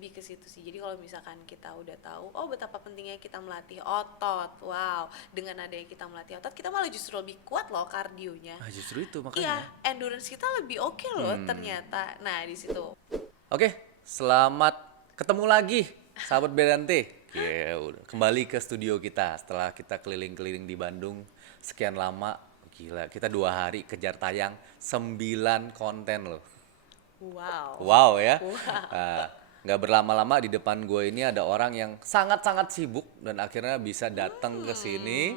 lebih ke situ sih. Jadi kalau misalkan kita udah tahu, oh betapa pentingnya kita melatih otot, wow, dengan adanya kita melatih otot, kita malah justru lebih kuat loh kardionya. Ah, justru itu Iya, makanya. endurance kita lebih oke loh ternyata. Nah di situ. Oke, selamat ketemu lagi sahabat Berante. Ya, udah kembali ke studio kita setelah kita keliling-keliling di Bandung sekian lama. Gila, kita 2 hari kejar tayang 9 konten loh. Wow. Wow ya. Wow. Nah, nggak berlama-lama di depan gue ini ada orang yang sangat-sangat sibuk dan akhirnya bisa datang ke sini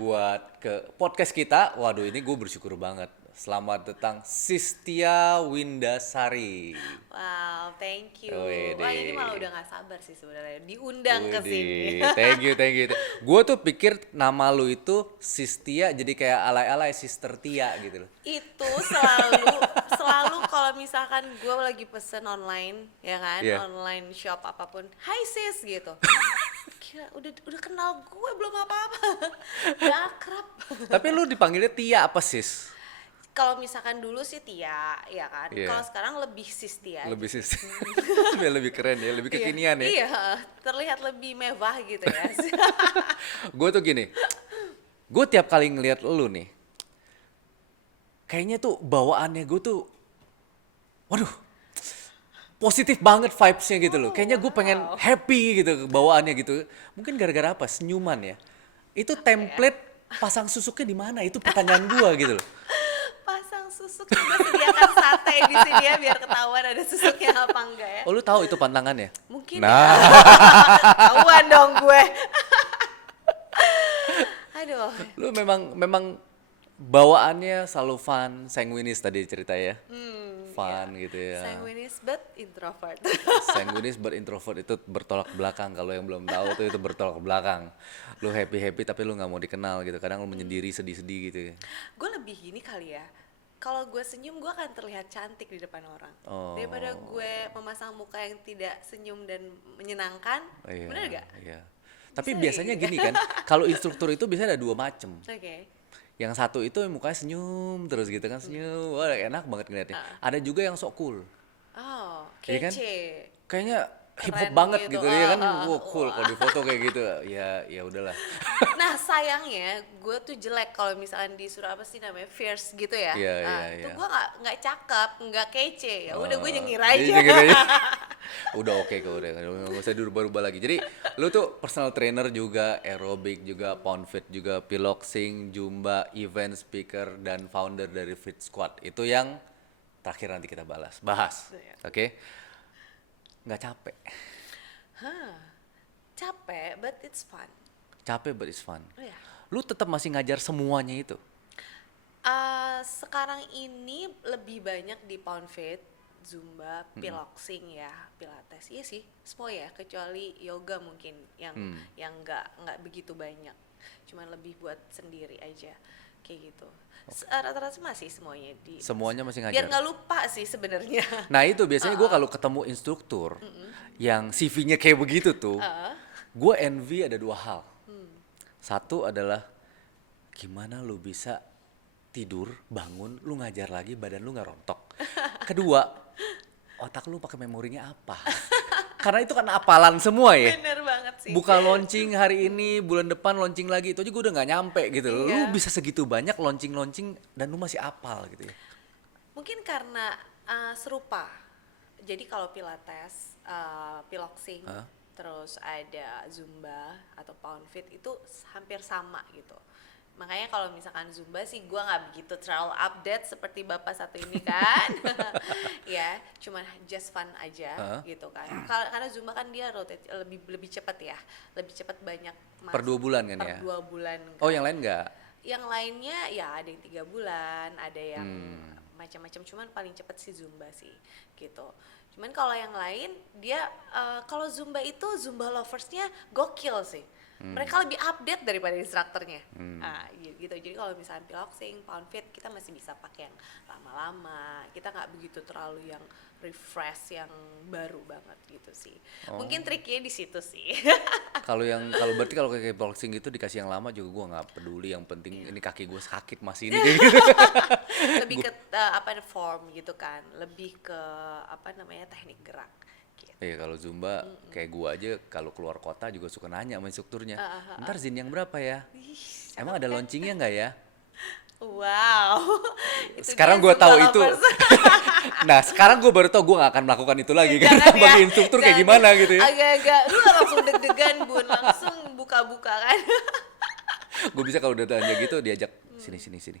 buat ke podcast kita. Waduh, ini gue bersyukur banget. Selamat datang Sistia Windasari. Wow, thank you. Wah, ini malah Wede. udah gak sabar sih sebenarnya diundang ke sini. Wede. Thank you. Gue tuh pikir nama lu itu Sistia jadi kayak alay-alay Sister Tia gitu loh. Itu selalu kalau misalkan gue lagi pesen online, ya kan, Iya. online shop apapun, "Hai sis," gitu. Kira udah kenal gue belum apa-apa. Udah akrab. Tapi lu dipanggilnya Tia apa sis? Kalau misalkan dulu sih Tia, ya kan. Iya. Kalau sekarang lebih sis Tia. Lebih sis. Biar lebih keren ya, lebih kekinian ya. Iya, terlihat lebih mewah gitu ya. Gue tuh gini, gue tiap kali ngeliat lu nih, kayaknya tuh bawaannya gue tuh, waduh, positif banget vibes-nya gitu loh. Kayaknya gue pengen wow. happy gitu bawaannya gitu. Mungkin gara-gara apa? Senyuman ya. Itu template pasang susuknya di mana? Itu pertanyaan gue gitu loh. Pasang susuk, coba sediakan sate di sini ya biar ketahuan ada susuknya apa enggak ya. Oh lu tahu itu pantangannya? Mungkin Nah, ya. Ketahuan dong gue. Aduh. lu memang bawaannya selalu fun, sanguinis tadi cerita ya. Fun gitu ya. Sanguinis but introvert. Sanguinis berintrovert itu bertolak belakang. Kalau yang belum tahu tuh itu bertolak belakang. Lu happy tapi lu nggak mau dikenal gitu. Kadang lu menyendiri sedih-sedih gitu ya. Gue lebih gini kali ya. Kalau gue senyum gue akan terlihat cantik di depan orang. Oh. Daripada gue memasang muka yang tidak senyum dan menyenangkan. Iya, Bener gak? iya. Tapi Bisa biasanya gitu. gini kan, kalau instruktur itu biasanya ada 2 macem. Oke. Yang satu itu mukanya senyum terus gitu kan, senyum. Wah, enak banget ngeliatnya. Ada juga yang sok cool. Oh, Iya kan? kece. Kayaknya hip hop Keren banget gitu. gitu ya kan. Ah, Wah, cool kalau di foto kayak gitu. Ya udahlah. Nah sayangnya gue tuh jelek kalau misalkan disuruh apa sih namanya fierce gitu ya. Iya, Nah, iya, itu iya. gue nggak cakep, nggak kece. Ya udah gue nyengir Jadi aja. gitu aja. Udah oke kok, udah nggak usah dirubah-rubah lagi. Jadi lu tuh personal trainer juga, aerobik juga, pound fit juga, piloxing, zumba, event speaker dan founder dari Fit Squad. Itu yang terakhir nanti kita bahas. Iya. Oke? Nggak capek. Capek, but it's fun. Capek but it's fun. Oh ya. Lu tetap masih ngajar semuanya itu. Sekarang ini lebih banyak di pound fit, zumba, piloxing ya, pilates. Iya sih, semua ya, kecuali yoga mungkin yang nggak begitu banyak. Cuman lebih buat sendiri aja kayak gitu. Rata-rata masih semuanya di Semuanya masih biar ngajar. nggak lupa sih sebenarnya. Nah itu biasanya gue kalau ketemu instruktur yang CV-nya kayak begitu tuh, gue envy ada 2 hal. Satu adalah gimana lu bisa tidur, bangun, lu ngajar lagi, badan lu nggak rontok. Kedua, otak lu pakai memorinya apa? Karena itu kan apalan semua ya. Bener banget sih. Buka launching hari ini, bulan depan launching lagi, itu aja gue udah nggak nyampe gitu. Lu Iya. bisa segitu banyak launching dan lu masih apal gitu ya. Mungkin karena serupa. Jadi kalau pilates, piloxing, terus ada zumba atau pound fit itu hampir sama gitu. Makanya kalau misalkan zumba sih gue nggak begitu terlalu update seperti bapak satu ini kan. Ya, cuman just fun aja gitu kan. Karena zumba kan dia rotate lebih cepat ya, lebih cepat banyak Per 2 bulan kan ya? per 2 bulan. Oh yang lain nggak? Yang lainnya ya ada yang 3 bulan, ada yang macam-macam, cuman paling cepat sih zumba sih gitu. Cuman kalau yang lain dia kalau zumba itu zumba loversnya gokil sih. Mereka lebih update daripada instrukturnya. Nah, gitu. Jadi kalau misalnya piloxing, pound fit kita masih bisa pakai yang lama-lama. Kita nggak begitu terlalu yang refresh yang baru banget gitu sih. Mungkin triknya di situ sih. Kalau berarti kalau kayak boxing gitu dikasih yang lama juga gue nggak peduli, yang penting ini kaki gue sakit masih ini kayak gitu. Lebih ke form gitu kan, lebih ke apa namanya teknik gerak gitu. Iya, kalau Zumba kayak gua aja kalau keluar kota juga suka nanya sama instrukturnya. Ntar Zin yang berapa ya? Ih, Emang cakep ada kan? launchingnya nggak ya? Wow, itu dia Sekarang gua Zumba tahu itu. lovers. Nah, sekarang gua baru tahu gua nggak akan melakukan itu lagi karena Jangan ya, bagi instruktur kayak jangan ya. gimana gitu ya. Agak-agak, lu langsung deg-degan Bun, langsung buka-buka kan. Gue bisa kalau udah tanya gitu diajak sini sini sini.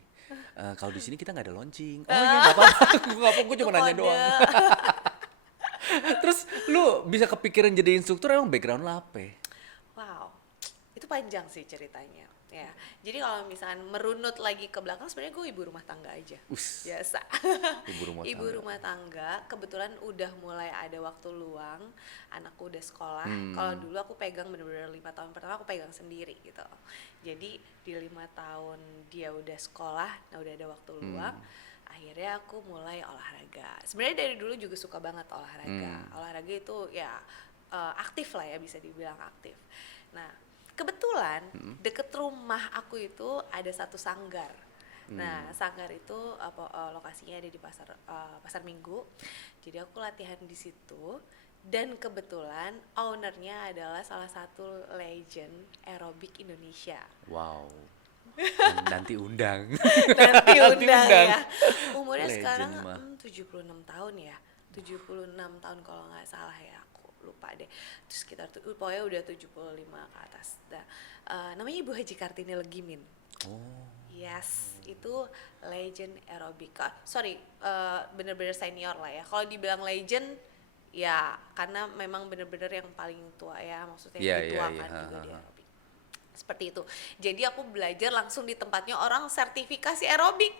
Kalau di sini kita nggak ada launching. Oh iya nggak apa-apa. Gue nggak apa, gue Itu cuma nanya kode. doang. Terus lu bisa kepikiran jadi instruktur emang background lu apa? Wow, itu panjang sih ceritanya. Ya, jadi kalau misalkan merunut lagi ke belakang, sebenarnya gue ibu rumah tangga aja. Us, Biasa. ibu rumah Ibu tangga. rumah tangga, kebetulan udah mulai ada waktu luang, anakku udah sekolah. Kalau dulu aku pegang bener-bener 5 tahun pertama aku pegang sendiri gitu. Jadi di 5 tahun dia udah sekolah, nah udah ada waktu luang. Akhirnya aku mulai olahraga. Sebenarnya dari dulu juga suka banget olahraga. Olahraga itu ya aktif lah ya, bisa dibilang aktif. Nah, kebetulan deket rumah aku itu ada satu sanggar. Nah, sanggar itu lokasinya ada di pasar Minggu. Jadi aku latihan di situ dan kebetulan ownernya adalah salah satu legend aerobik Indonesia. Wow. Nanti undang. Nanti undang undang. ya. Umurnya Legend sekarang mah. 76 tahun ya. 76 tahun kalau nggak salah ya, aku lupa deh. Terus sekitar pokoknya udah 75 ke atas. Nah, namanya Ibu Haji Kartini Legimin. Oh. Yes, itu legend aerobik. Sorry, bener-bener senior lah ya. Kalau dibilang legend, ya karena memang bener-bener yang paling tua ya, maksudnya Iya, yang iya, dituakan iya. juga di aerobik. Seperti itu. Jadi aku belajar langsung di tempatnya orang sertifikasi aerobik.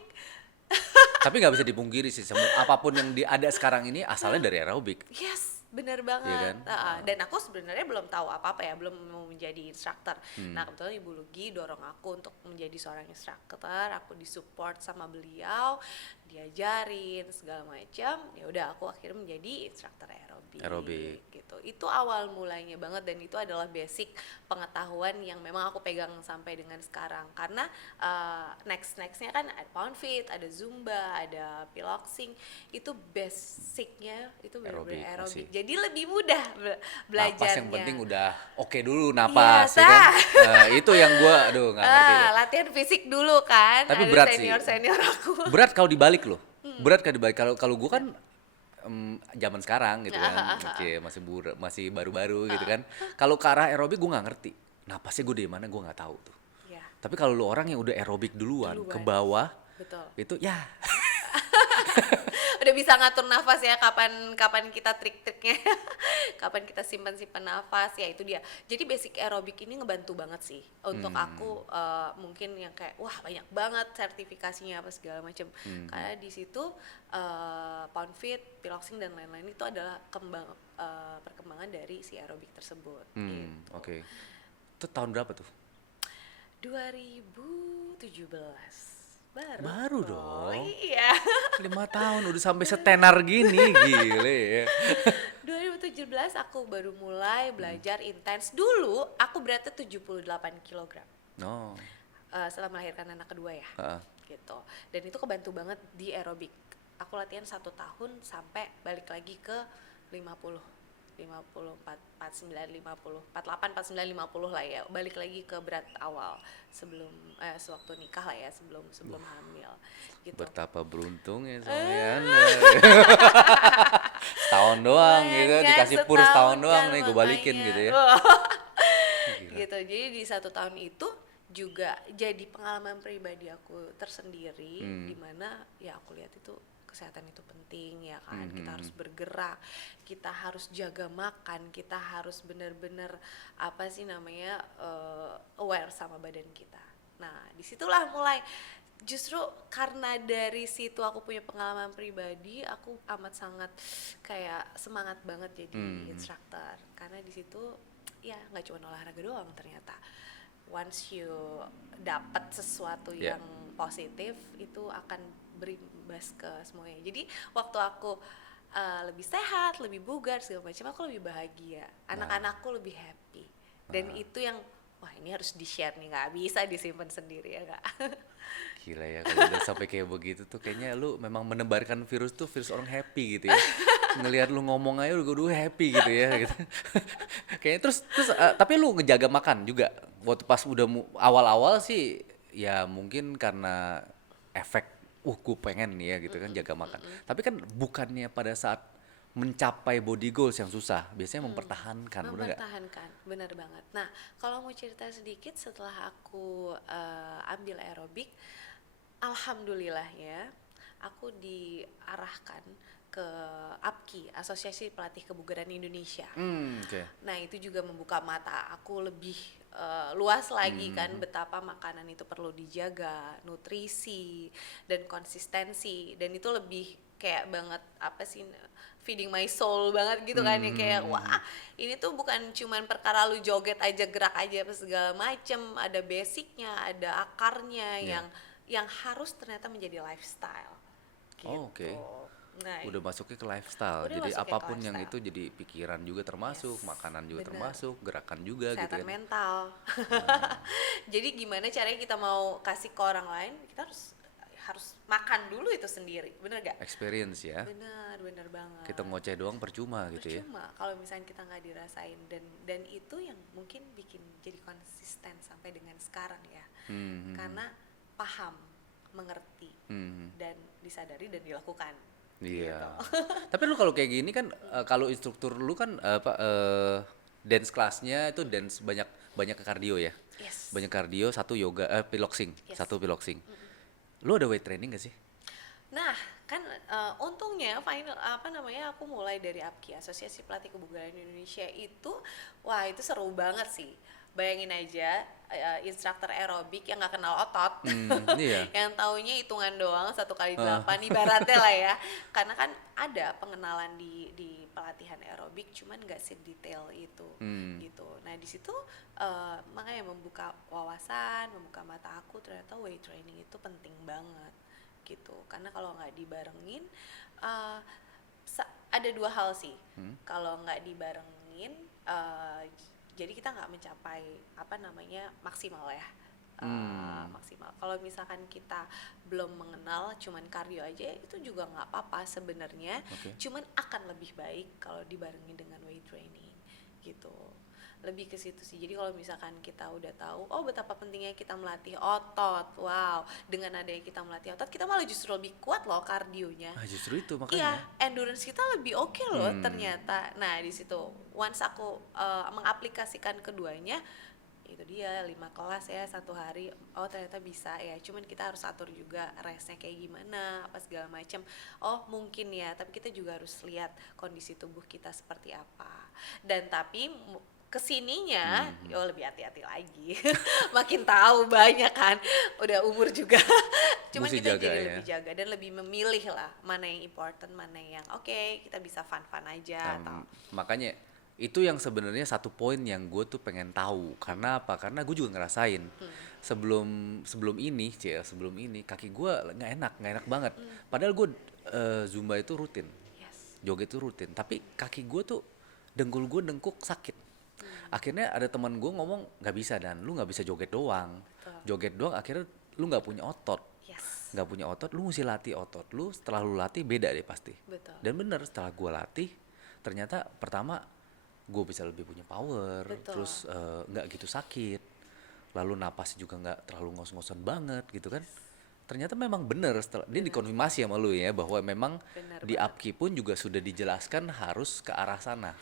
Tapi nggak bisa dipungkiri sih, apapun yang ada sekarang ini asalnya dari aerobik. Yes, bener banget. Iya kan? Dan aku sebenarnya belum tahu apa-apa ya, belum mau menjadi instruktur. Nah, kebetulan Ibu Lugi dorong aku untuk menjadi seorang instruktur. Aku disupport sama beliau, diajarin segala macam. Ya udah, aku akhirnya menjadi instruktur aerobik. Aerobik. Gitu. Itu awal mulainya banget dan itu adalah basic pengetahuan yang memang aku pegang sampai dengan sekarang. Karena nextnya kan ada pound fit, ada zumba, ada piloxing. Itu basicnya itu benar-benar Aerobik, aerobik. masih. Jadi lebih mudah belajarnya. Napas yang penting udah oke dulu napas Iya, ya kan. Itu yang gua aduh nggak ngerti deh. latihan fisik dulu kan. Tapi ada berat sih. senior aku. Berat kalau dibalik loh. Berat kalau dibalik. Kalau gua kan zaman sekarang gitu kan. Masih baru-baru gitu kan. Kalau ke arah aerobik gua nggak ngerti. Napasnya gua di mana gua nggak tahu tuh. Ya, Tapi kalau lu orang yang udah aerobik duluan ke bawah betul. itu ya Udah bisa ngatur nafas ya, kapan kita trik-triknya. Kapan kita simpan nafas, ya itu dia. Jadi basic aerobik ini ngebantu banget sih untuk aku, mungkin yang kayak wah banyak banget sertifikasinya apa segala macam. Karena di situ pound fit, piloxing dan lain-lain itu adalah perkembangan dari si aerobik tersebut. Gitu. oke. Itu tahun berapa tuh? 2017. Baru dong. Iya. 5 tahun udah sampai setenar gini, gile ya. 2017 aku baru mulai belajar intens. Dulu aku beratnya 78 kg. No. Setelah melahirkan anak kedua ya. Heeh. Gitu. Dan itu kebantu banget di aerobik. Aku latihan 1 tahun sampai balik lagi ke 50. 49, 50, 48, 49, 50 lah ya. Balik lagi ke berat awal sebelum sewaktu nikah lah ya, sebelum hamil gitu. Betapa beruntungnya suami Anda. Setahun doang gitu, Makanya dikasih pur setahun doang kan, nih gue balikin makanya. gitu ya. Gila. Gitu. Jadi di 1 tahun itu juga jadi pengalaman pribadi aku tersendiri, dimana ya aku lihat itu kesehatan itu penting ya kan. Kita harus bergerak, kita harus jaga makan, kita harus benar-benar apa sih namanya aware sama badan kita. Nah disitulah mulai, justru karena dari situ aku punya pengalaman pribadi, aku amat sangat kayak semangat banget jadi instruktur. Karena di situ ya nggak cuma olahraga doang ternyata. Once you dapat sesuatu yang positif, itu akan berimbas ke semuanya. Jadi waktu aku lebih sehat, lebih bugar segala macam, aku lebih bahagia, anak-anakku lebih happy. Dan itu yang wah ini harus di-share nih, nggak bisa disimpan sendiri ya kak. Gila ya kalau udah sampai kayak begitu tuh kayaknya lu memang menebarkan virus orang happy gitu ya. ngelihat lu ngomong aja gue udah happy gitu ya gitu. Kayaknya terus tapi lu ngejaga makan juga waktu pas udah awal-awal sih ya mungkin karena efek gue pengen nih ya gitu kan jaga makan. Tapi kan bukannya pada saat mencapai body goals yang susah, biasanya mempertahankan, bener nggak? Mempertahankan, benar banget. Nah, kalau mau cerita sedikit setelah aku ambil aerobik, alhamdulillahnya aku diarahkan ke APKI, Asosiasi Pelatih Kebugaran Indonesia. Oke. Nah, itu juga membuka mata aku lebih luas lagi kan betapa makanan itu perlu dijaga, nutrisi dan konsistensi, dan itu lebih kayak banget apa sih, feeding my soul banget gitu kan ya, kayak wah ini tuh bukan cuman perkara lu joget aja, gerak aja apa segala macem, ada basicnya, ada akarnya Iya. yang harus ternyata menjadi lifestyle gitu. Oh, oke. Nah, Udah masuknya ke lifestyle. udah Jadi masuknya ke apapun yang lifestyle. itu jadi pikiran juga termasuk, Yes, makanan juga bener. termasuk, gerakan juga gitu Kesehatan kan. mental. Jadi gimana caranya kita mau kasih ke orang lain, kita harus makan dulu itu sendiri, bener gak? Experience ya. Bener banget. Kita ngoceh doang percuma gitu ya. Percuma kalau misalnya kita nggak dirasain, dan itu yang mungkin bikin jadi konsisten sampai dengan sekarang ya. Karena paham, mengerti, dan disadari dan dilakukan. Iya. Gitu. Tapi lu kalau kayak gini kan kalau instruktur lu kan dance kelasnya itu dance banyak banyak ke kardio ya. Yes. Banyak kardio, satu yoga piloxing, Yes. satu piloxing. Lu ada weight training gak sih? Nah, kan untungnya aku mulai dari APKI, Asosiasi Pelatih Kebugaran Indonesia itu, wah itu seru banget sih. Bayangin aja instruktur aerobik yang nggak kenal otot, Iya. yang taunya hitungan doang 1 kali 8 ibaratnya lah ya. Karena kan ada pengenalan di pelatihan aerobik, cuman nggak sedetail itu gitu. Nah di situ makanya membuka wawasan, membuka mata aku, ternyata weight training itu penting banget gitu. Karena kalau nggak dibarengin uh, ada 2 hal sih. Kalau nggak dibarengin jadi kita nggak mencapai maksimal ya. Maksimal. Kalau misalkan kita belum mengenal, cuman cardio aja itu juga nggak apa-apa sebenarnya. Oke. Cuman akan lebih baik kalau dibarengin dengan weight training gitu. Lebih ke situ sih. Jadi kalau misalkan kita udah tahu, oh betapa pentingnya kita melatih otot, wow, dengan adanya kita melatih otot, kita malah justru lebih kuat loh kardionya. Ah, justru itu Iya, makanya. endurance kita lebih oke loh ternyata. Nah di situ, once aku mengaplikasikan keduanya, itu dia 5 kelas ya 1 hari, oh ternyata bisa ya, cuman kita harus atur juga restnya kayak gimana, apa segala macam. Oh mungkin ya, tapi kita juga harus lihat kondisi tubuh kita seperti apa. Dan tapi kesininya lebih hati-hati lagi. Makin tahu banyak kan, udah umur juga. Cuman Mesti kita jaga jadi ya. lebih jaga dan lebih memilih lah mana yang important, mana yang oke, kita bisa fun-fun aja atau Makanya itu yang sebenarnya satu poin yang gue tuh pengen tahu. Karena apa? Karena gue juga ngerasain sebelum sebelum ini, sebelum ini kaki gue nggak enak banget. Padahal gue zumba itu rutin, yes. joget itu rutin. Tapi kaki gue tuh dengkul gue dengkuk sakit. Akhirnya ada teman gue ngomong nggak bisa, dan lu nggak bisa joget doang. Betul. Joget doang akhirnya lu nggak punya otot. Yes. Nggak punya otot, lu mesti latih otot lu. Setelah lu latih beda deh pasti. Betul. Dan bener setelah gue latih ternyata pertama gue bisa lebih punya power. Betul. Terus nggak gitu sakit, lalu napas juga nggak terlalu ngos-ngosan banget gitu kan. Ternyata memang bener setelah dia dikonfirmasi sama lu ya bahwa memang Bener di banget. APKI pun juga sudah dijelaskan harus ke arah sana.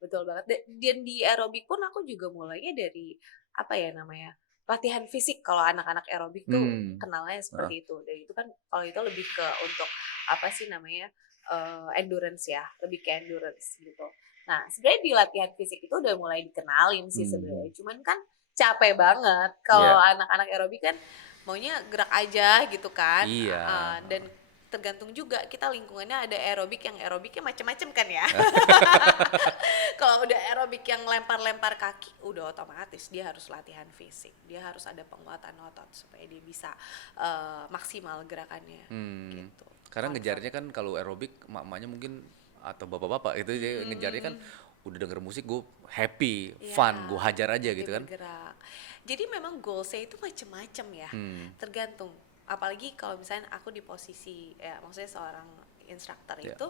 Betul banget. Dan di aerobik pun aku juga mulainya dari apa ya namanya, latihan fisik. Kalau anak-anak aerobik tuh kenalnya Ah, seperti itu. Dan itu kan kalau itu lebih ke untuk apa sih namanya, endurance ya, lebih ke endurance gitu. Nah sebenarnya di latihan fisik itu udah mulai dikenalin sih sebenarnya. Cuman kan capek banget kalau Iya. anak-anak aerobik kan maunya gerak aja gitu kan. Iya. Dan tergantung juga kita lingkungannya, ada aerobiknya macam-macam kan ya. Kalau udah aerobik yang lempar-lempar kaki, udah otomatis dia harus latihan fisik, dia harus ada penguatan otot supaya dia bisa maksimal gerakannya gitu. Karena Confirm. ngejarnya kan kalau aerobik emak-emaknya mungkin atau bapak-bapak itu dia ngejarnya kan udah denger musik gue happy, Iya, fun, gue hajar aja dia gitu kan. bergerak. Jadi memang goalsnya itu macam-macam ya, tergantung apalagi kalau misalnya aku di posisi ya maksudnya seorang instruktur Yeah. itu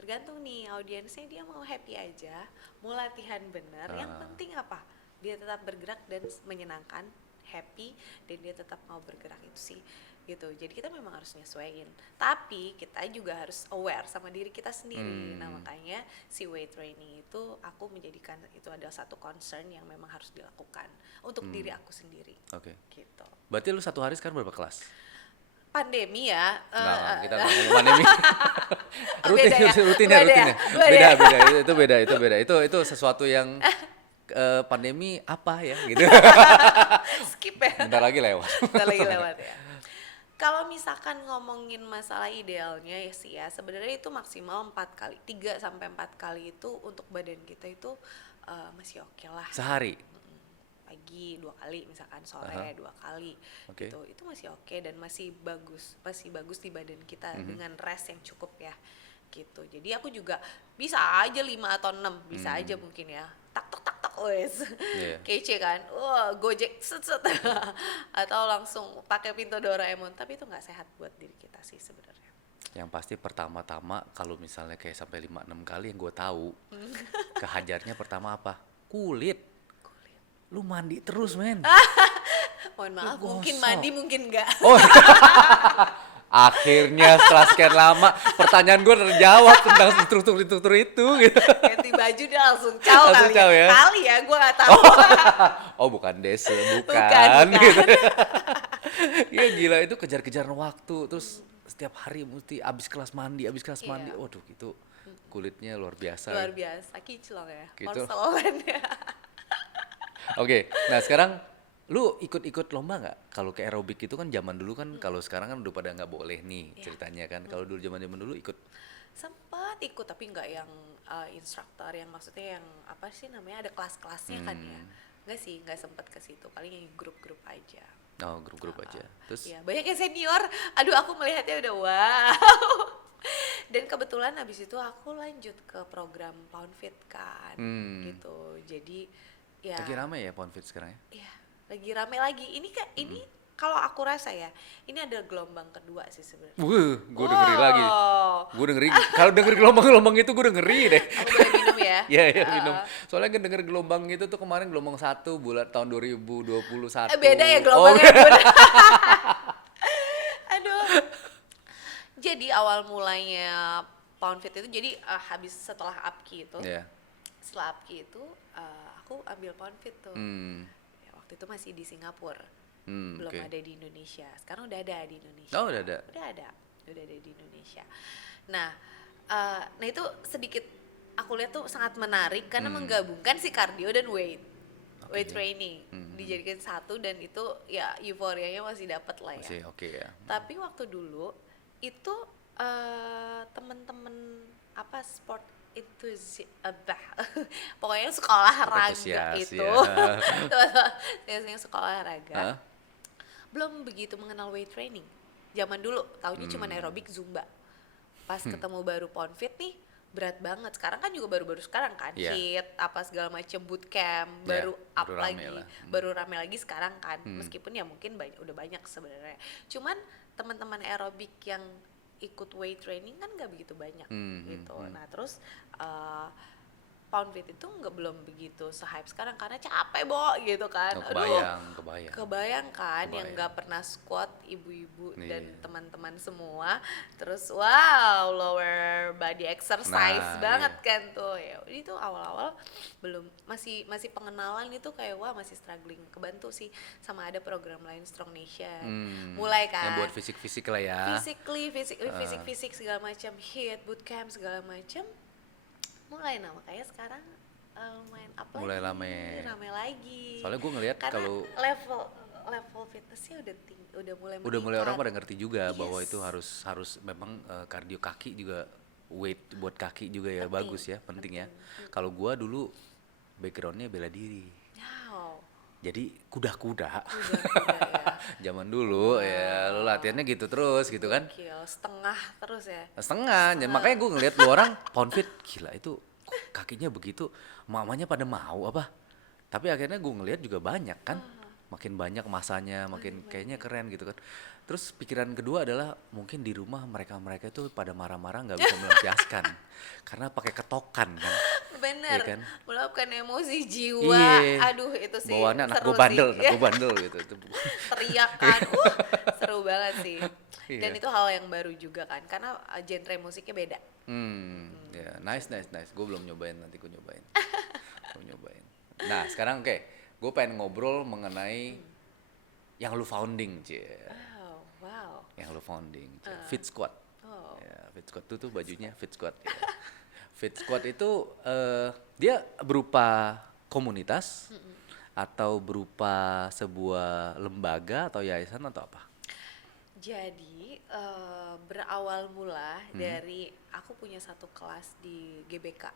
tergantung nih audiensnya dia mau happy aja, mau latihan bener, yang penting apa? Dia tetap bergerak dan menyenangkan, happy, dan dia tetap mau bergerak itu sih gitu. Jadi kita memang harus nyesuaiin, tapi kita juga harus aware sama diri kita sendiri. Nah makanya si weight training itu aku menjadikan itu adalah satu concern yang memang harus dilakukan untuk diri aku sendiri. Oke. Gitu. Berarti lu satu hari sekarang berapa kelas? Pandemi ya. Nggak, kita nggak ngomong pandemi. Oh, beda ya? rutinnya. Beda ya? Beda. Itu sesuatu yang pandemi apa ya gitu. Skip ya. Bentar lagi lewat. Bentar lagi lewat ya. Kalau misalkan ngomongin masalah idealnya ya sih ya, sebenarnya itu maksimal 4 kali, 3 sampai 4 kali itu untuk badan kita itu masih oke lah. Sehari. Pagi 2 kali, misalkan sore 2 kali. Oke. Gitu. Itu masih oke dan masih bagus di badan kita dengan rest yang cukup ya. Gitu. Jadi aku juga bisa aja 5 atau 6, bisa aja mungkin ya. Tak wes. Yeah. Kece kan. Wah, Gojek set. Atau langsung pakai pintu Doraemon, tapi itu nggak sehat buat diri kita sih sebenarnya. Yang pasti pertama-tama kalau misalnya kayak sampai 5-6 kali yang gue tahu kehajarnya pertama apa? Kulit. Lu mandi terus men. Mohon maaf, Lu mungkin gosok. mandi mungkin enggak. Oh. Akhirnya setelah sekian lama pertanyaan gue terjawab tentang struktur itu gitu. Ganti baju dia langsung caw Langsung kali caw ya? Kali ya, gue nggak tahu. Oh bukan desa, Bukan. gitu. Iya gila itu kejar-kejar waktu terus setiap hari mesti abis kelas mandi. Iya. Waduh itu kulitnya luar biasa. Luar biasa, kinclong ya, Gitu. porselan ya. Oke, nah sekarang lu ikut-ikut lomba nggak? Kalau ke aerobik itu kan zaman dulu kan, kalau sekarang kan udah pada nggak boleh nih Iya. ceritanya kan. Kalau dulu zaman dulu ikut. Sempat ikut tapi nggak yang instruktur, yang maksudnya yang apa sih namanya, ada kelas-kelasnya kan ya. Nggak sih, nggak sempat ke situ, paling yang grup-grup aja. Oh grup-grup aja. Terus Ya, banyak yang senior. Aduh, aku melihatnya udah wow. Dan kebetulan habis itu aku lanjut ke program Poundfit kan, gitu. Jadi ya. lagi rame ya Poundfit sekarang ya? Iya, lagi rame lagi. Ini kalau aku rasa ya, ini ada gelombang kedua sih sebenarnya. Gue udah ngeri lagi. Wow. Gue udah ngeri. Kalau denger gelombang-gelombang itu gue udah ngeri deh. Aku boleh minum ya? Iya minum. Soalnya kan denger gelombang itu tuh kemarin gelombang 1 bulan tahun 2021. Beda ya gelombangnya. Beda. Aduh. Jadi awal mulanya Poundfit itu jadi habis setelah APKI itu. Iya. Setelah APKI itu aku ambil Poundfit tuh. Ya, waktu itu masih di Singapura. Belum Oke. ada di Indonesia. Sekarang udah ada di Indonesia. Oh udah ada. Udah ada di Indonesia. Nah itu sedikit aku lihat tuh sangat menarik karena menggabungkan si cardio dan weight training dijadikan satu, dan itu ya euforianya masih dapat lah ya. Masih oke ya. Tapi waktu dulu itu temen-temen apa sport pokoknya sekolah olahraga Antusias, itu yang sekolah olahraga belum begitu mengenal weight training. Zaman dulu taunya cuma aerobik, zumba. Pas ketemu baru Poundfit nih berat banget. Sekarang kan juga baru-baru sekarang kan HIIT apa segala macam, bootcamp baru up baru rame lagi lah. baru rame lagi sekarang kan. Meskipun ya mungkin udah banyak sebenarnya. Cuman teman-teman aerobik yang ikut weight training kan nggak begitu banyak gitu. Nah terus Poundfit itu belum begitu se-hype sekarang karena capek gitu kan. Kebayang kan yang nggak pernah squat, ibu-ibu dan teman-teman semua. Terus wow, lower body exercise banget kan tuh. Ya itu awal-awal belum, masih pengenalan itu kayak wah masih struggling. Kebantu sih sama ada program lain Strong Nation. Mulai kan. Yang buat fisik-fisik lah ya. Fisik segala macam, HIIT, bootcamp segala macam. Mulai makanya sekarang main up Mulai lagi, rame lagi. Soalnya gue ngelihat kalau level fitnessnya udah mulai udah mulai orang pada ngerti juga Yes. bahwa itu harus memang kardio kaki juga, weight buat kaki juga ya bagus ya, penting ya. Kalau gue dulu backgroundnya bela diri. Wow. Jadi kuda-kuda. Ya. Zaman dulu ya lu latihannya gitu terus gitu kan. Gokil, setengah terus ya. Setengah. Makanya gue ngeliat lu orang Poundfit, gila itu kakinya begitu, mamanya pada mau apa. Tapi akhirnya gue ngeliat juga banyak kan makin banyak masanya, makin kayaknya keren gitu kan. Terus pikiran kedua adalah mungkin di rumah mereka itu pada marah-marah nggak bisa melampiaskan karena pakai ketokan kan, ya Bener, kan? meluapkan emosi jiwa. Iya, Aduh itu sih bawaannya seru sih. anak gue bandel gitu. Itu, Teriak kan, seru banget sih. Dan iya. itu hal yang baru juga kan, karena genre musiknya beda. Ya, nice. Gue belum nyobain, nanti gue nyobain. Gue nyobain. Nah, sekarang oke, gue pengen ngobrol mengenai yang lu founding, Cie. Oh, wow. Yang lu founding, Cie. Fit Squad. Oh. Ya, Fit Squad itu tuh bajunya Fit Squad. Ya. Fit Squad itu dia berupa komunitas atau berupa sebuah lembaga atau yayasan atau apa? Jadi berawal mula dari aku punya satu kelas di GBK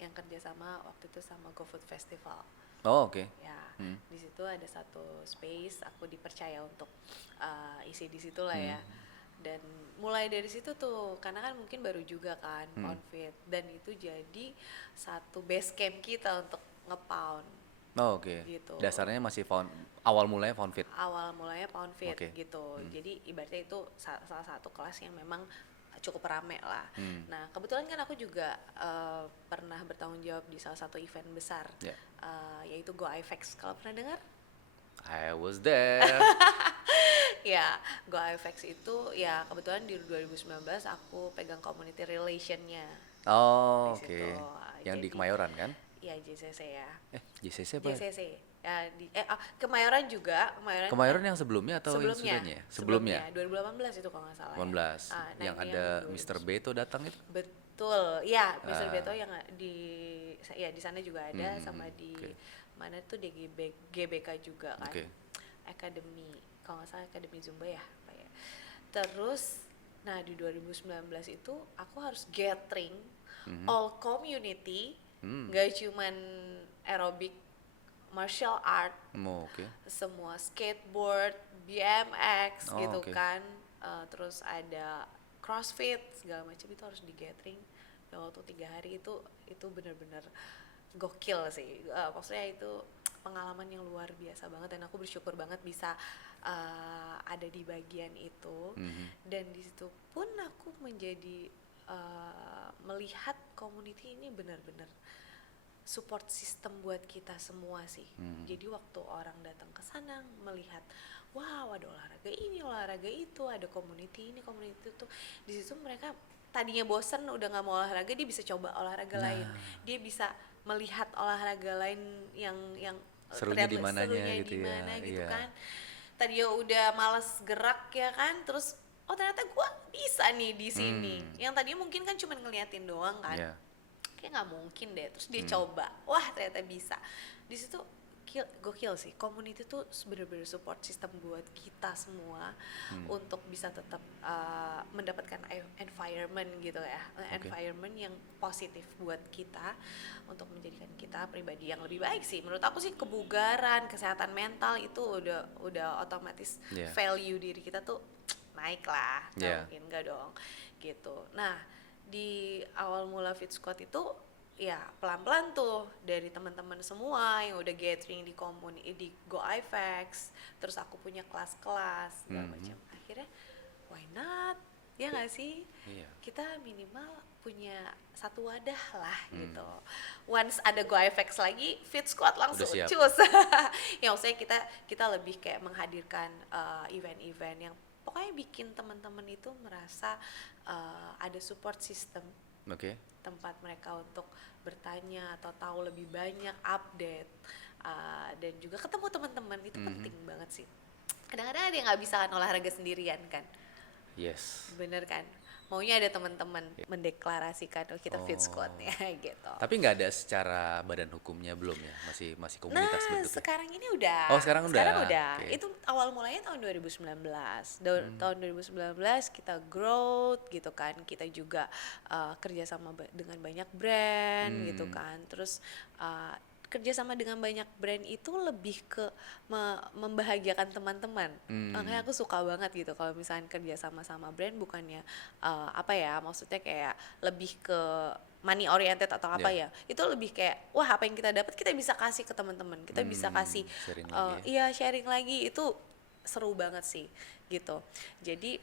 yang kerjasama waktu itu sama GoFood Festival. Oh, oke. Ya, di situ ada satu space aku dipercaya untuk isi di situ lah ya. Dan mulai dari situ tuh, karena kan mungkin baru juga kan Poundfit, dan itu jadi satu base camp kita untuk nge-pound Oh, oke. gitu. Dasarnya masih awal mulanya Found Fit. Awal mulanya Poundfit Oke. gitu. Jadi ibaratnya itu salah satu kelas yang memang cukup rame lah. Nah kebetulan kan aku juga pernah bertanggung jawab di salah satu event besar, Ya. yaitu Go IFEX. Kalau pernah dengar? I was there. Ya, Go IFEX itu ya kebetulan di 2019 aku pegang community relationnya Oh, di oke. situ. Yang di Jadi, Kemayoran kan? ya JCC ya. JCC apa? JCC. Ya di Kemayoran juga, Kemayoran. Kemayoran yang sebelumnya atau yang Sebelumnya. sudahnya? Sebelumnya. 2018 itu kalau nggak salah. 18. Ya. Nah, Yang ini ada yang Mr. Beto datang itu? Betul, ya Mr. Beto yang di sana juga ada, sama di oke. mana tuh di GBK juga kan, Oke. Academy, kalau nggak salah Academy Zumba ya, Pak ya. Terus, nah di 2019 itu aku harus gathering all community, nggak cuman aerobic, martial art, Oke. semua skateboard, BMX Oh, gitu oke. kan. Terus ada CrossFit segala macam itu harus di gathering dalam waktu 3 hari. Itu benar-benar gokil sih. Maksudnya itu pengalaman yang luar biasa banget, dan aku bersyukur banget bisa ada di bagian itu. Dan di situ pun aku menjadi melihat community ini benar-benar support system buat kita semua sih. Jadi waktu orang datang ke sana melihat, wow ada olahraga ini, olahraga itu, ada community ini, community itu, di situ mereka tadinya bosen udah nggak mau olahraga, dia bisa coba olahraga lain, dia bisa melihat olahraga lain yang Serunya di mananya serunya gitu di ya, mana gitu iya. kan. Tadinya udah males gerak ya kan, terus oh ternyata gue bisa nih di sini. Yang tadinya mungkin kan cuma ngeliatin doang kan. Iya. Kayak nggak mungkin deh, terus dia coba, wah ternyata bisa. Di situ gokil sih, community tuh bener-bener support system buat kita semua untuk bisa tetap mendapatkan environment gitu ya, environment yang positif buat kita untuk menjadikan kita pribadi yang lebih baik sih. Menurut aku sih kebugaran, kesehatan mental itu udah otomatis value diri kita tuh naik lah, nggak mungkin nggak dong gitu. Nah di awal mula Fit Squad itu ya pelan-pelan tuh dari teman-teman semua yang udah gathering di Go IFEX, terus aku punya kelas-kelas segala macam. Akhirnya why not? Ya nggak sih? Iya. Kita minimal punya satu wadah lah gitu. Once ada Go IFEX lagi, Fit Squad langsung cus. Ya maksudnya kita lebih kayak menghadirkan event-event yang pokoknya bikin teman-teman itu merasa ada support system, tempat mereka untuk bertanya atau tahu lebih banyak update, dan juga ketemu teman-teman itu penting banget sih. Kadang-kadang ada yang nggak bisa kan olahraga sendirian kan. Yes. Bener kan? Maunya ada teman-teman mendeklarasikan kita Fit Squad ya gitu. Tapi nggak ada secara badan hukumnya belum ya? Masih komunitas bentuknya? Sekarang ini udah. Oh, sekarang udah. Okay. Itu awal mulanya tahun 2019. Tahun 2019 kita growth gitu kan. Kita juga kerja sama dengan banyak brand gitu kan. Terus kerja sama dengan banyak brand itu lebih ke membahagiakan teman-teman. Makanya aku suka banget gitu kalau misalnya kerja sama brand, bukannya apa ya, maksudnya kayak lebih ke money oriented atau apa Ya. ya. Itu lebih kayak wah, apa yang kita dapat kita bisa kasih ke teman-teman. Kita bisa kasih Sharing lagi ya. iya, sharing lagi. Itu seru banget sih gitu. Jadi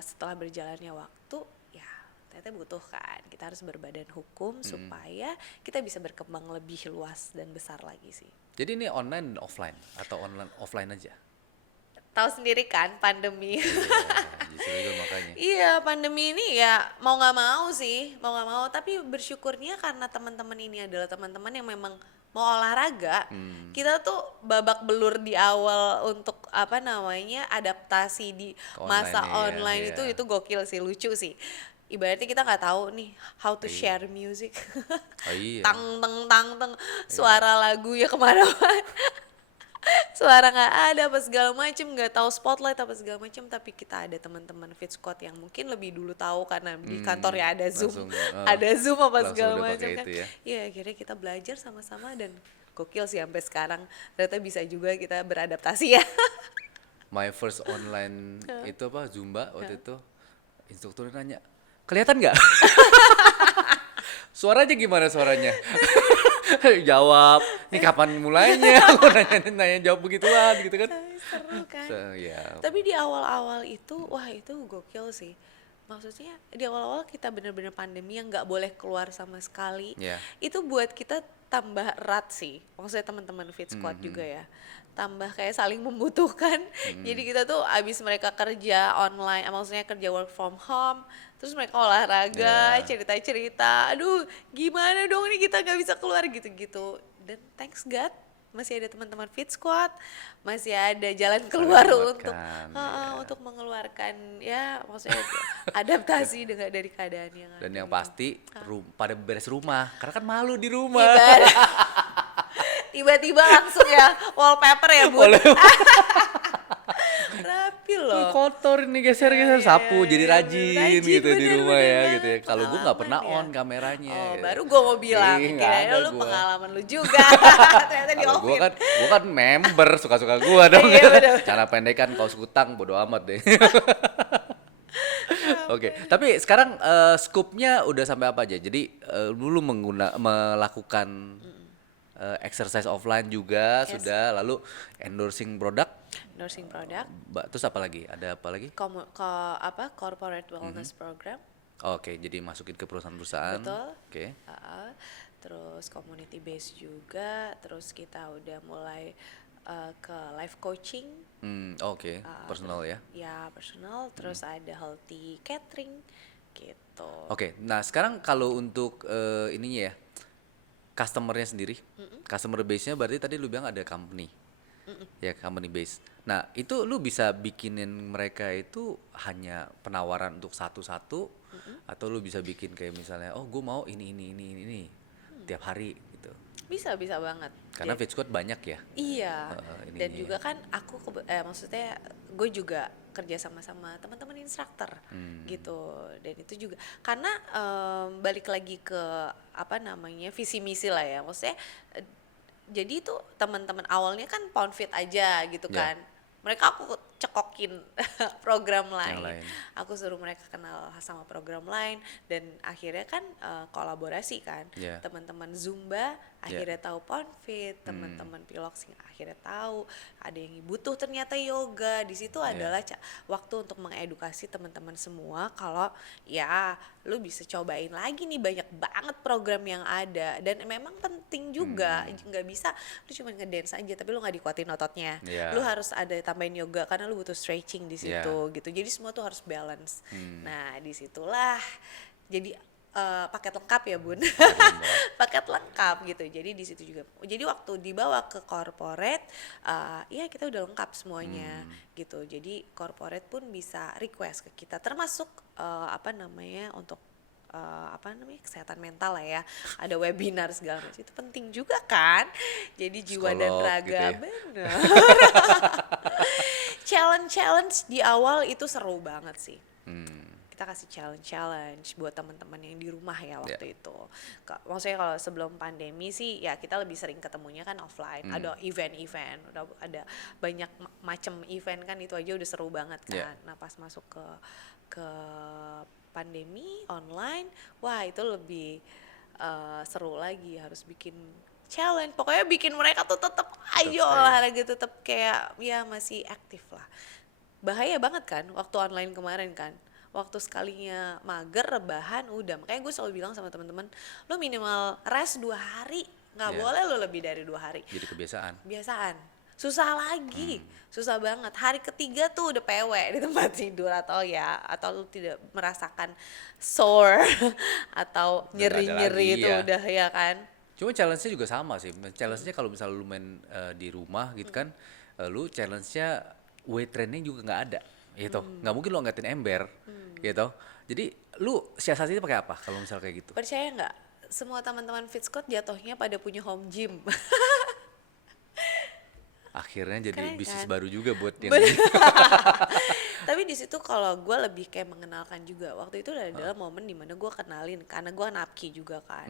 setelah berjalannya waktu, ya ternyata butuh kan, kita harus berbadan hukum supaya kita bisa berkembang lebih luas dan besar lagi sih. Jadi ini online dan offline atau online offline aja? Tahu sendiri kan pandemi. Iya, justru itu makanya. Iya, pandemi ini ya mau nggak mau sih, mau nggak mau. Tapi bersyukurnya karena teman-teman ini adalah teman-teman yang memang mau olahraga. Kita tuh babak belur di awal untuk apa namanya, adaptasi di Ke masa online, online iya. itu gokil sih, lucu sih. Ibaratnya kita nggak tahu nih how to Iya. share music. Oh iya. Tang teng tang teng, suara lagunya kemana-mana. Suara nggak ada apa segala macem, nggak tahu spotlight apa segala macem, tapi kita ada teman-teman Fit Squad yang mungkin lebih dulu tahu karena di kantornya ada Zoom, langsung, ada Zoom apa langsung segala udah macam pakai kan. itu ya. Iya, akhirnya kita belajar sama-sama dan gokil sih sampai sekarang. Ternyata bisa juga kita beradaptasi ya. My first online itu apa, Zumba waktu itu, instrukturnya nanya, kelihatan nggak? Suaranya gimana suaranya? Jawab, ini kapan mulainya? Aku nanya jawab begituan gitu kan. Seru kan. Ya. Tapi di awal-awal itu, wah itu gokil sih. Maksudnya di awal-awal kita bener-bener pandemi yang nggak boleh keluar sama sekali. Ya. Itu buat kita tambah erat sih. Maksudnya teman-teman Fit Squad juga ya. Tambah kayak saling membutuhkan. Jadi kita tuh abis mereka kerja online, maksudnya kerja work from home, terus mereka olahraga, Ya. cerita-cerita. Aduh, gimana dong nih kita nggak bisa keluar gitu-gitu. Dan thanks God, masih ada teman-teman Fit Squad, masih ada jalan keluar untuk menguatkan, ya. untuk mengeluarkan ya, maksudnya adaptasi dengan dari keadaan yang Dan ada yang gitu. pasti pada beres rumah, karena kan malu di rumah. Ibarat tiba-tiba langsung ya wallpaper ya Bun. Rapi loh. Kotor ini geser-geser, Iya, sapu iya, jadi iya, rajin gitu di bener, rumah bener ya banget. gitu ya. Kalau gue nggak pernah Pengalaman on ya. kameranya. Oh, gitu. baru gue mau bilang, Ih, nggak kirain ada lu gua. pengalaman lu juga. Ternyata di Kalau gue offin. kan member, suka-suka gue dong. Iya, bener. Cara pendekan kaos kutang bodo amat deh. Oke, tapi sekarang scope-nya udah sampai apa aja? Jadi dulu melakukan exercise offline juga Yes. sudah, lalu endorsing produk, Endorsing produk, terus apa lagi? Ada apa lagi? corporate wellness program. Oke, jadi masukin ke perusahaan-perusahaan. Betul. Oke. Terus community based juga, terus kita udah mulai ke life coaching. Oke, personal ya. Ya, personal, terus ada healthy catering gitu. Oke, nah sekarang kalau untuk ininya ya, customer-nya sendiri, customer base-nya berarti tadi lu bilang ada company, ya company base. Nah itu lu bisa bikinin mereka itu hanya penawaran untuk satu-satu, atau lu bisa bikin kayak misalnya, oh gue mau ini tiap hari gitu. Bisa banget. Karena Fit Squad banyak ya. Iya, ininya dan ya. juga kan aku maksudnya gue juga kerja sama teman-teman instruktur gitu, dan itu juga karena balik lagi ke apa namanya visi misi lah ya, maksudnya jadi itu teman-teman awalnya kan pound fit aja gitu Ya. kan, mereka aku cekokin program lain. lain. Aku suruh mereka kenal sama program lain, dan akhirnya kan kolaborasi kan. Ya. Teman-teman Zumba akhirnya tahu pound fit, teman-teman piloxing akhirnya tahu, ada yang butuh ternyata yoga. Di situ adalah waktu untuk mengedukasi teman-teman semua kalau ya lu bisa cobain lagi nih, banyak banget program yang ada, dan memang penting juga. Nggak bisa lu cuma ngedance aja tapi lu nggak dikuatin ototnya. Iya. Lu harus ada tambahin yoga karena lu butuh stretching di situ Iya. gitu. Jadi semua tuh harus balance. Nah, disitulah jadi paket lengkap ya Bun. Paket lengkap gitu. Jadi di situ juga. Jadi waktu dibawa ke corporate, ya kita udah lengkap semuanya gitu. Jadi corporate pun bisa request ke kita, termasuk untuk kesehatan mental lah ya, ada webinar segala macam, itu penting juga kan. Jadi jiwa dan Psikolog raga, gitu ya. bener. Challenge di awal itu seru banget sih. Kita kita kasih challenge buat teman-teman yang di rumah ya Yeah. waktu itu. Maksudnya kalau sebelum pandemi sih ya kita lebih sering ketemunya kan offline. Ada event-event, udah ada banyak macam event kan, itu aja udah seru banget kan. Yeah. Nah pas masuk ke pandemi online, wah itu lebih seru lagi, harus bikin challenge, pokoknya bikin mereka tuh tetap ayo stay. olahraga, tetap kayak ya masih aktif lah. Bahaya banget kan waktu online kemarin kan, waktu sekalinya mager rebahan udah, makanya gue selalu bilang sama teman-teman, lo minimal rest 2 hari, nggak Yeah. boleh lo lebih dari 2 hari. Jadi Kebiasaan susah lagi, susah banget. Hari ketiga tuh udah PW di tempat tidur, atau lu tidak merasakan sore atau Udah nggak ada nyeri-nyeri lagi, itu ya. udah ya kan. Cuma challenge-nya juga sama sih. Challenge-nya kalau misalnya lu main di rumah gitu kan, lu challenge-nya weight training juga nggak ada, gitu. Nggak mungkin lu angkatin ember, gitu. Jadi lu siasatinya pakai apa kalau misal kayak gitu? Percaya nggak, semua teman-teman Fit Squad jatuhnya pada punya home gym. Akhirnya jadi Keren bisnis kan? baru juga buat yang Bener. ini. Tapi di situ kalau gue lebih kayak mengenalkan juga, waktu itu adalah momen dimana gue kenalin, karena gue napki juga kan,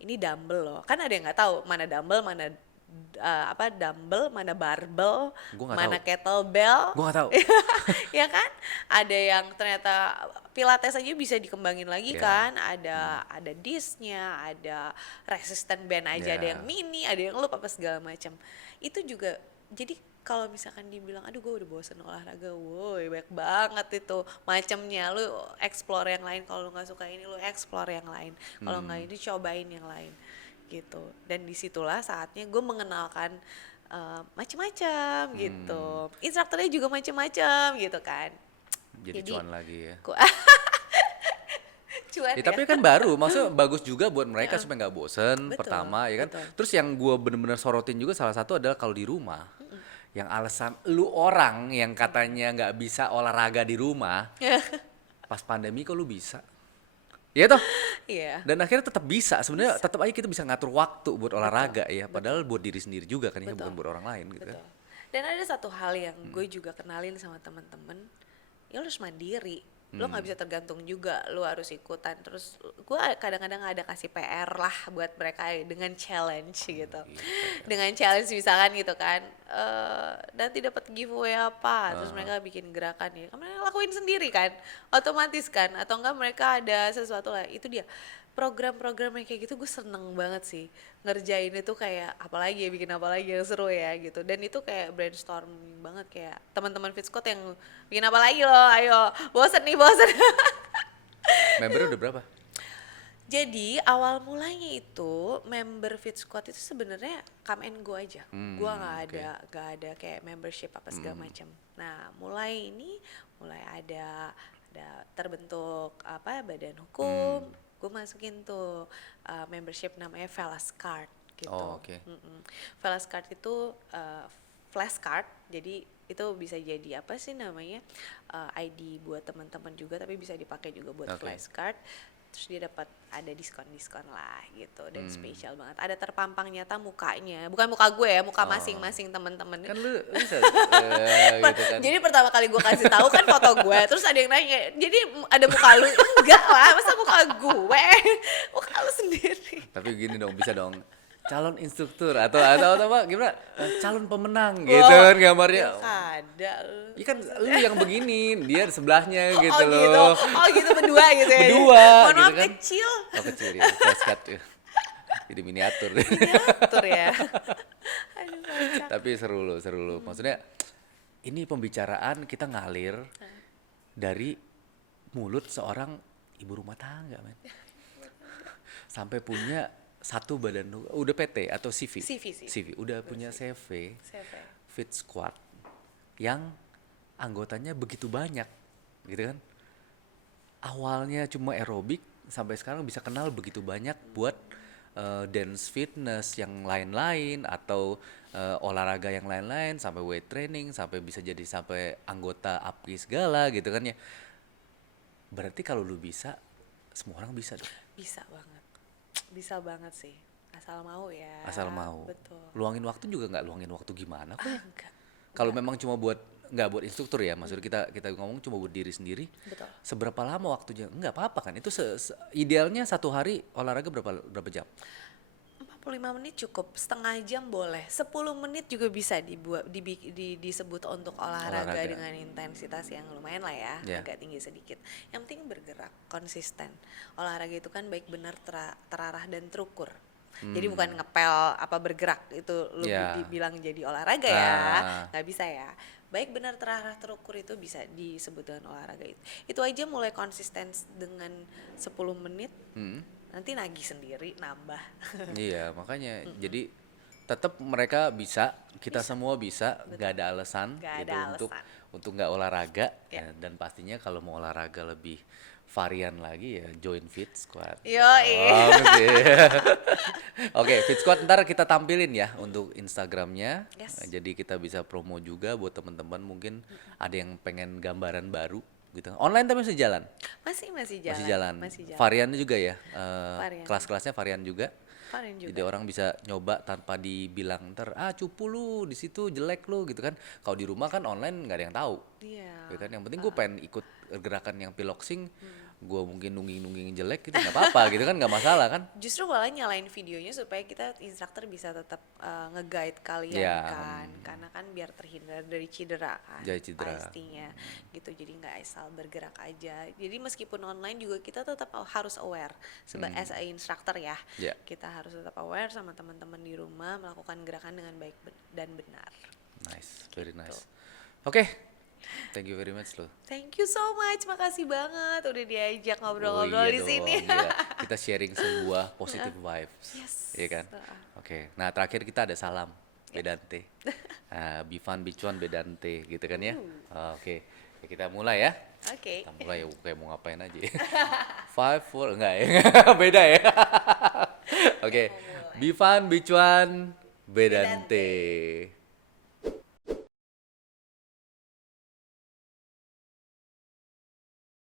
ini dumbbell loh, kan ada yang nggak tahu mana dumbbell, mana dumbbell, mana barbell, Gua nggak mana tahu. kettlebell. Gua nggak tahu. Ya kan, ada yang ternyata pilates aja bisa dikembangin lagi Yeah. kan, ada discnya, ada resistant band aja, ada Yeah. yang mini, ada yang loop apa segala macam. Itu juga, jadi kalau misalkan dibilang aduh gue udah bosen olahraga, woi banyak banget itu macamnya, lu explore yang lain, kalau lu nggak suka ini lu explore yang lain, kalau nggak ini cobain yang lain gitu. Dan disitulah saatnya gue mengenalkan macam-macam gitu, instrukturnya juga macam-macam gitu kan. Jadi cuan lagi ya. Cuan Ya, tapi kan baru, maksudnya bagus juga buat mereka Ya. supaya nggak bosen, Betul, pertama ya kan. betul. Terus yang gue bener-bener sorotin juga salah satu adalah kalau di rumah, yang alasan lu orang yang katanya nggak bisa olahraga di rumah, pas pandemi kok lu bisa? Ya toh? Iya. Dan akhirnya tetap bisa, sebenarnya tetap aja kita bisa ngatur waktu buat olahraga ya, padahal buat diri sendiri juga kan ya, Betul. bukan buat orang lain gitu kan. Betul. Dan ada satu hal yang gue juga kenalin sama teman-teman, ya lo harus mandiri. Lo nggak bisa tergantung juga, lo harus ikutan. Terus gue kadang-kadang ada kasih PR lah buat mereka dengan challenge gitu. Dengan challenge misalkan gitu kan, nanti dapat giveaway apa, terus mereka bikin gerakan ya, mereka lakuin sendiri kan, otomatis kan, atau enggak mereka ada sesuatu lah, itu dia. Program-program yang kayak gitu gue seneng banget sih ngerjain itu, kayak apalagi ya, bikin apalagi yang seru ya gitu. Dan itu kayak brainstorming banget, kayak teman-teman Fit Squad yang bikin apa lagi loh, ayo bosen nih bosen. Membernya udah berapa? Jadi awal mulanya itu member Fit Squad itu sebenarnya come and go aja. Gua nggak ada kayak membership apa segala macam. Nah mulai ada terbentuk apa badan hukum. Gue masukin tuh membership namanya Velas Card gitu. Oh, oke. Velas Card itu flashcard, jadi itu bisa jadi apa sih namanya, ID buat teman-teman juga, tapi bisa dipakai juga buat Oke. flashcard. Terus dia dapat ada diskon lah gitu, dan spesial banget. Ada terpampang nyata mukanya, bukan muka gue ya, muka masing-masing teman-teman. Kan lu bisa gitu kan. Jadi pertama kali gue kasih tahu kan foto gue, terus ada yang nanya, jadi ada muka lu? Enggak lah, masa muka gue, muka lu sendiri. Tapi gini dong, bisa dong. Calon instruktur atau apa gimana? Calon pemenang gitu kan gambarnya. Ada lu. Iya kan lu yang begini, dia di sebelahnya gitu Oh gitu, loh. oh gitu berdua gitu ya. Berdua, Mohon gitu maaf kan. kecil. Oh kecil ya, flashcard ya. Jadi miniatur. Miniatur ya. Aduh kocak. Tapi seru loh. Maksudnya ini pembicaraan kita ngalir dari mulut seorang ibu rumah tangga, men. Sampai punya satu badan, udah PT atau CV? CV. Udah punya CV, CV. Fit Squad yang anggotanya begitu banyak, gitu kan? Awalnya cuma aerobik, sampai sekarang bisa kenal begitu banyak buat dance fitness yang lain-lain atau olahraga yang lain-lain, sampai weight training, sampai bisa jadi sampai anggota APKI segala gitu kan ya. Berarti kalau lu bisa, semua orang bisa dong. Bisa banget sih, asal mau ya. Asal mau. Betul. Luangin waktu juga nggak luangin waktu gimana kok. Enggak. Kalau memang cuma buat nggak buat instruktur ya, maksudnya kita ngomong cuma buat diri sendiri. Betul. Seberapa lama waktunya? Nggak apa-apa kan? Itu idealnya satu hari olahraga berapa jam? 45 menit cukup, setengah jam boleh, 10 menit juga bisa disebut untuk olahraga dengan intensitas yang lumayan lah ya, agak tinggi sedikit. Yang penting bergerak, konsisten. Olahraga itu kan baik benar, terarah dan terukur. Jadi bukan ngepel apa bergerak itu lu dibilang jadi olahraga ya, nggak bisa ya. Baik benar, terarah, terukur itu bisa disebut dengan olahraga itu. Itu aja mulai konsisten dengan 10 menit. Nanti nagih sendiri, nambah. Iya, makanya jadi tetap mereka bisa, kita semua bisa, nggak ada alasan gitu untuk nggak olahraga. Dan pastinya kalau mau olahraga lebih varian lagi ya join Fit Squad. Oke, Fit Squad ntar kita tampilin ya untuk Instagramnya. Jadi kita bisa promo juga buat teman-teman mungkin ada yang pengen gambaran baru gitu. Online tapi masih jalan. Masih jalan. Variannya juga ya. Kelas-kelasnya varian juga. Juga. Jadi orang bisa nyoba tanpa dibilang ntar cupu lu di situ jelek lu gitu kan. Kalau di rumah kan online nggak ada yang tahu. Iya. Gitu kan. Yang penting gue pengen ikut gerakan yang piloxing. Gue mungkin nungging jelek gitu nggak apa-apa gitu kan, nggak masalah kan. Justru malah nyalain videonya supaya kita instruktur bisa tetap nge-guide kalian kan, karena kan biar terhindar dari cedera kan, pastinya gitu. Jadi nggak asal bergerak aja. Jadi meskipun online juga kita tetap harus aware as a instructor ya. Kita harus tetap aware sama teman-teman di rumah melakukan gerakan dengan baik dan benar. Nice, very nice. Oke. Thank you very much loh. Thank you so much, makasih banget udah diajak ngobrol-ngobrol di sini. Kita sharing sebuah positive vibes, iya kan? Oke. Nah terakhir kita ada salam, Bedante. Be fun, be cuan, Bedante, gitu kan ya? Oke. Kita mulai ya. Oke. Kita mulai ya, kayak mau ngapain aja. 5, 4, enggak ya? Beda ya? Oke. Be fun, be cuan, Bedante.